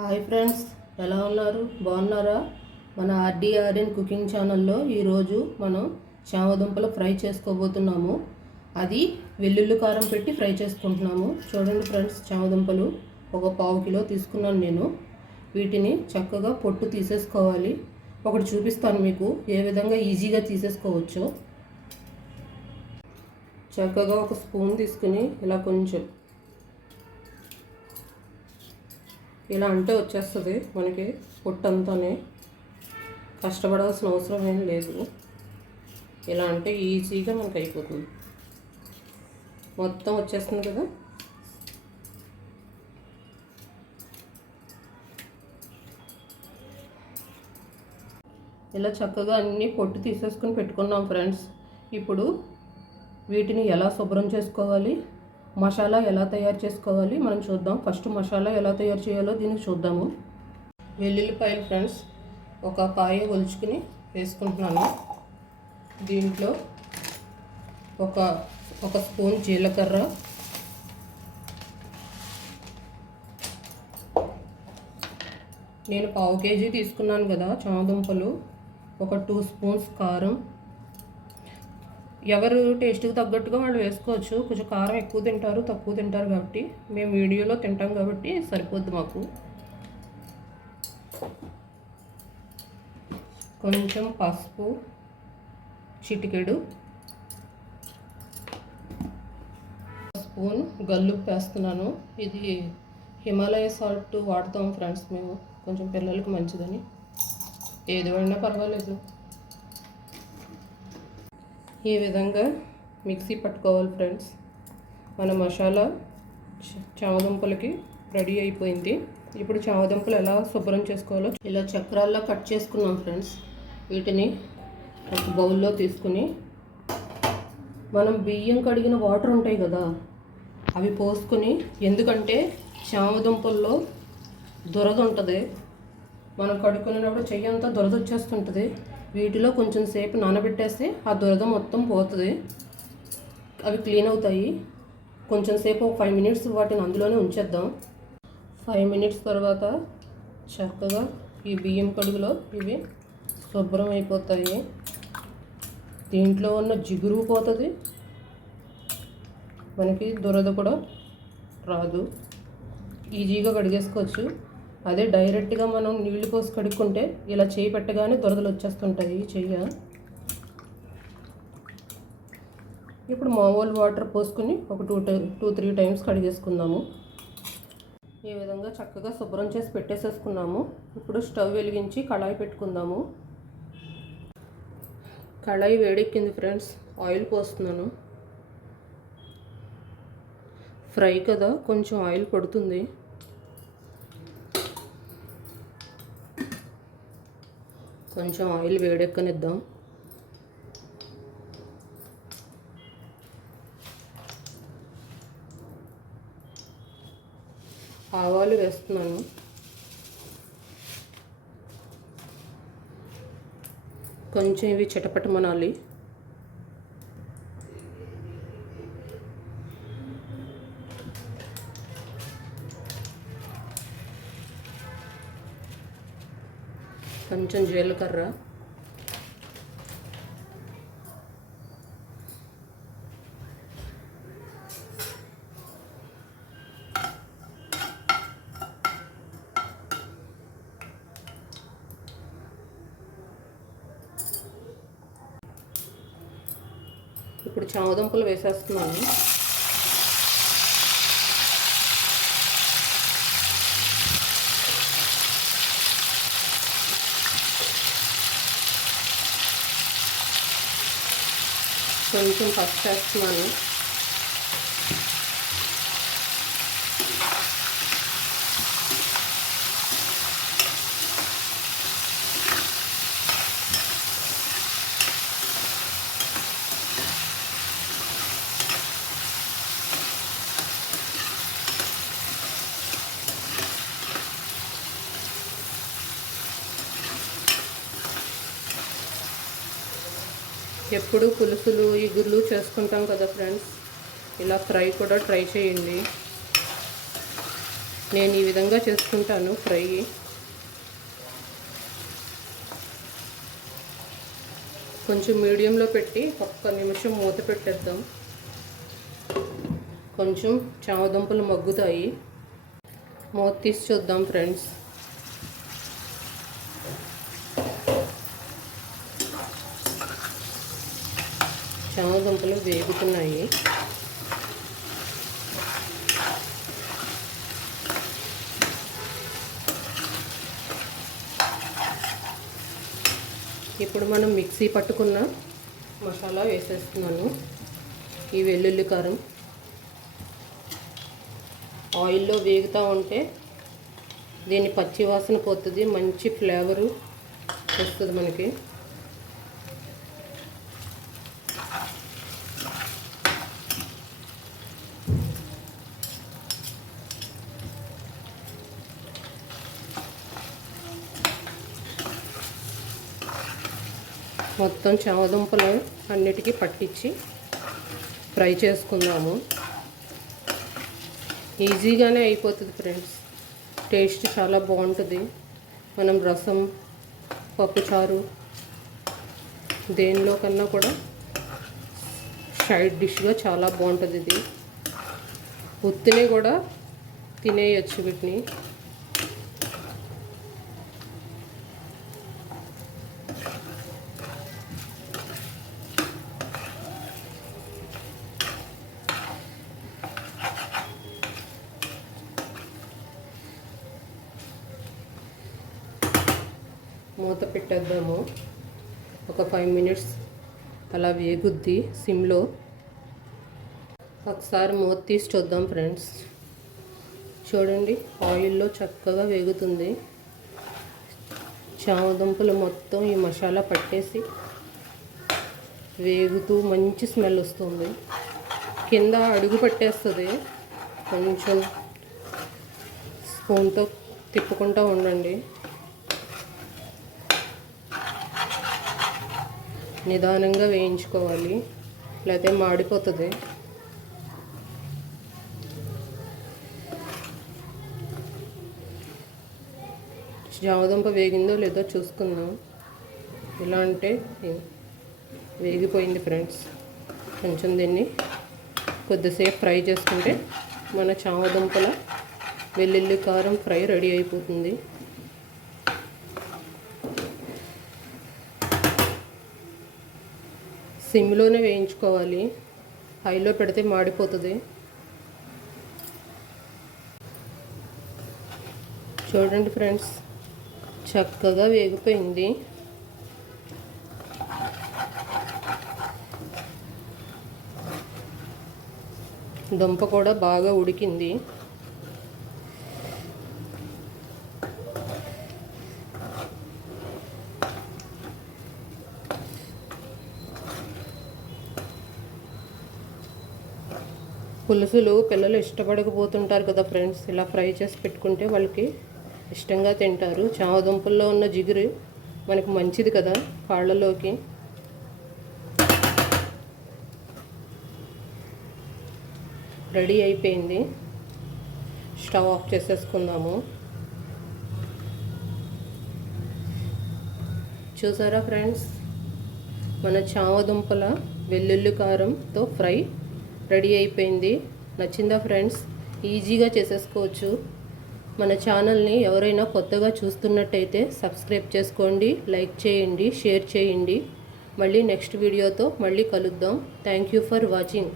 Hi friends, ఎలా ఉన్నారు? బాగున్నారా? మన ఆర్డీఆర్ఎన్ కుకింగ్ ఛానల్లో ఈరోజు మనం చామదుంపలు ఫ్రై చేసుకోబోతున్నాము. అది వెల్లుల్లి కారం పెట్టి ఫ్రై చేసుకుంటున్నాము. చూడండి ఫ్రెండ్స్, చామదుంపలు ఒక 1/2 కిలో తీసుకున్నాను నేను. వీటిని చక్కగా పొట్టు తీసేసుకోవాలి. ఒకటి చూపిస్తాను మీకు ఏ విధంగా ఈజీగా తీసేసుకోవచ్చో. చక్కగా ఒక స్పూన్ తీసుకుని ఇలా కొంచెం ఇలా అంటే వచ్చేస్తుంది మనకి పొట్టంతానే. కష్టపడాల్సిన అవసరం ఏం లేదు. ఇలా అంటే ఈజీగా మనకు అయిపోతుంది. మొత్తం వచ్చేస్తుంది కదా. ఇలా చక్కగా అన్నీ పొట్టు తీసేసుకుని పెట్టుకున్నాం ఫ్రెండ్స్. ఇప్పుడు వీటిని ఎలా శుభ్రం చేసుకోవాలి, మసాలా ఎలా తయారు చేసుకోవాలి మనం చూద్దాం. ఫస్ట్ మసాలా ఎలా తయారు చేయాలో దీనికి చూద్దాము. వెల్లుల్లిపాయలు ఫ్రెండ్స్, ఒక పాయ ఒలుచుకుని వేసుకుంటున్నాను. దీంట్లో ఒక స్పూన్ జీలకర్ర, నేను 1/2 కేజీ తీసుకున్నాను కదా చామదుంపలు. ఒక 2 స్పూన్స్ కారం, ఎవరు టేస్ట్కి తగ్గట్టుగా వాళ్ళు వేసుకోవచ్చు. కొంచెం కారం ఎక్కువ తింటారు, తక్కువ తింటారు కాబట్టి మేము వీడియోలో తింటాం కాబట్టి సరిపోద్ది మాకు. కొంచెం పసుపు, చిటికెడు, స్పూన్ గల్లుప్పు వేస్తున్నాను. ఇది హిమాలయ సాల్ట్ వాడతాం ఫ్రెండ్స్ మేము, కొంచెం పిల్లలకి మంచిదని. ఏది వాడినా పర్వాలేదు. ఈ విధంగా మిక్సీ పట్టుకోవాలి ఫ్రెండ్స్. మన మసాలా చామదుంపలకి రెడీ అయిపోయింది. ఇప్పుడు చామదుంపలు ఎలా శుభ్రం చేసుకోవాలో ఇలా చక్రాల్లో కట్ చేసుకున్నాం ఫ్రెండ్స్. వీటిని ఒక బౌల్లో తీసుకుని మనం బియ్యం కడిగిన వాటర్ ఉంటాయి కదా అవి పోసుకొని, ఎందుకంటే చామదుంపల్లో దురద ఉంటుంది. మనం కడుక్కునేటప్పుడు చెయ్యి అంతా దురద వచ్చేస్తుంటుంది. వీటిలో కొంచెం సేపు నానబెట్టేస్తే ఆ దురద మొత్తం పోతుంది, అవి క్లీన్ అవుతాయి. కొంచెం సేపు ఒక 5 మినిట్స్ వాటిని అందులోనే ఉంచేద్దాం. 5 మినిట్స్ తర్వాత చక్కగా ఈ బియ్యం కడుగులో ఇవి శుభ్రం అయిపోతాయి. దీంట్లో ఉన్న జిగురు పోతుంది, మనకి దురద కూడా రాదు. ఈజీగా కడిగేసుకోవచ్చు. అదే డైరెక్ట్గా మనం నీళ్లు పోసి కడుక్కుంటే ఇలా చేయి పెట్టగానే దురదలు వచ్చేస్తుంటాయి చెయ్య. ఇప్పుడు మామూలు వాటర్ పోసుకుని ఒక 2-3 టైమ్స్ కడిగేసుకుందాము. ఈ విధంగా చక్కగా శుభ్రం చేసి పెట్టేసేసుకున్నాము. ఇప్పుడు స్టవ్ వెలిగించి కళాయి పెట్టుకుందాము. కళాయి వేడెక్కింది ఫ్రెండ్స్. ఆయిల్ పోస్తున్నాను. ఫ్రై కదా, కొంచెం ఆయిల్ పడుతుంది. కొంచెం ఆయిల్ వేడెక్కనిద్దాం. ఆవాలు వేస్తున్నాను. కొంచెం ఇవి చిటపటమనాలి. కొంచెం జీలకర్ర, ఇప్పుడు చామదుంపలు వేసేస్తున్నాను. కొంచెం పసుపు వేస్తున్నాను. ఎప్పుడు పులుసులు ఇగుర్లు చేసుకుంటాం కదా ఫ్రెండ్స్, ఇలా ఫ్రై కూడా ట్రై చేయండి. నేను ఈ విధంగా చేసుకుంటాను ఫ్రై. కొంచెం మీడియంలో పెట్టి ఒక్క నిమిషం మూత పెట్టేద్దాం. కొంచెం చామదుంపలు మగ్గుతాయి. మూత తీసి చూద్దాం ఫ్రెండ్స్. చామదుంపలు వేగుతున్నాయి. ఇప్పుడు మనం మిక్సీ పట్టుకున్న మసాలా వేసేస్తున్నాను. ఈ వెల్లుల్లి కారం ఆయిల్లో వేగుతూ ఉంటే దీని పచ్చి వాసన పోతుంది, మంచి ఫ్లేవరు వస్తుంది మనకి. మొత్తం చామదుంపలు అన్నిటికీ పట్టించి ఫ్రై చేసుకుందాము. ఈజీగానే అయిపోతుంది ఫ్రెండ్స్. టేస్ట్ చాలా బాగుంటుంది. మనం రసం, పప్పుచారు దేనిలో కన్నా కూడా సైడ్ డిష్గా చాలా బాగుంటుంది ఇది. ఉత్తినే కూడా తినేయచ్చు వీటిని. మూత పెట్టేద్దాము. ఒక 5 మినిట్స్ అలా వేగుద్ది సిమ్లో. ఒకసారి మూత తీసి చూద్దాం ఫ్రెండ్స్. చూడండి, ఆయిల్లో చక్కగా వేగుతుంది. చామదుంపలు మొత్తం ఈ మసాలా పట్టేసి వేగుతూ మంచి స్మెల్ వస్తుంది. కింద అడుగు పట్టేస్తుంది. కొంచెం స్పూన్తో తిప్పుకుంటూ ఉండండి. నిదానంగా వేయించుకోవాలి, లేకపోతే మాడిపోతుంది. చామదుంప వేగిందో లేదో చూసుకుందాం. ఇలా అంటే వేగిపోయింది ఫ్రెండ్స్. కొంచెం దీన్ని కొద్దిసేపు ఫ్రై చేసుకుంటే మన చామదుంపల వెల్లుల్లి కారం ఫ్రై రెడీ అయిపోతుంది. సిమ్లోనే వేయించుకోవాలి, హైలో పెడితే మాడిపోతుంది. చూడండి ఫ్రెండ్స్, చక్కగా వేగిపోయింది. దుంప కూడా బాగా ఉడికింది. పులుసులు పిల్లలు ఇష్టపడకపోతుంటారు కదా ఫ్రెండ్స్. ఇలా ఫ్రై చేసి పెట్టుకుంటే వాళ్ళకి ఇష్టంగా తింటారు. చామదుంపల్లో ఉన్న జిగురు మనకు మంచిది కదా కాళ్ళలోకి. రెడీ అయిపోయింది. స్టవ్ ఆఫ్ చేసేసుకుందాము. చూసారా ఫ్రెండ్స్, మన చామదుంపల వెల్లుల్లి కారంతో ఫ్రై రెడీ అయిపోయింది. నచ్చిందా ఫ్రెండ్స్? ఈజీగా చేసేసుకోవచ్చు. మన ఛానల్ని ఎవరైనా కొత్తగా చూస్తున్నట్టయితే సబ్స్క్రైబ్ చేసుకోండి, లైక్ చేయండి, షేర్ చేయండి. మళ్ళీ నెక్స్ట్ వీడియోతో మళ్ళీ కలుద్దాం. Thank you for watching.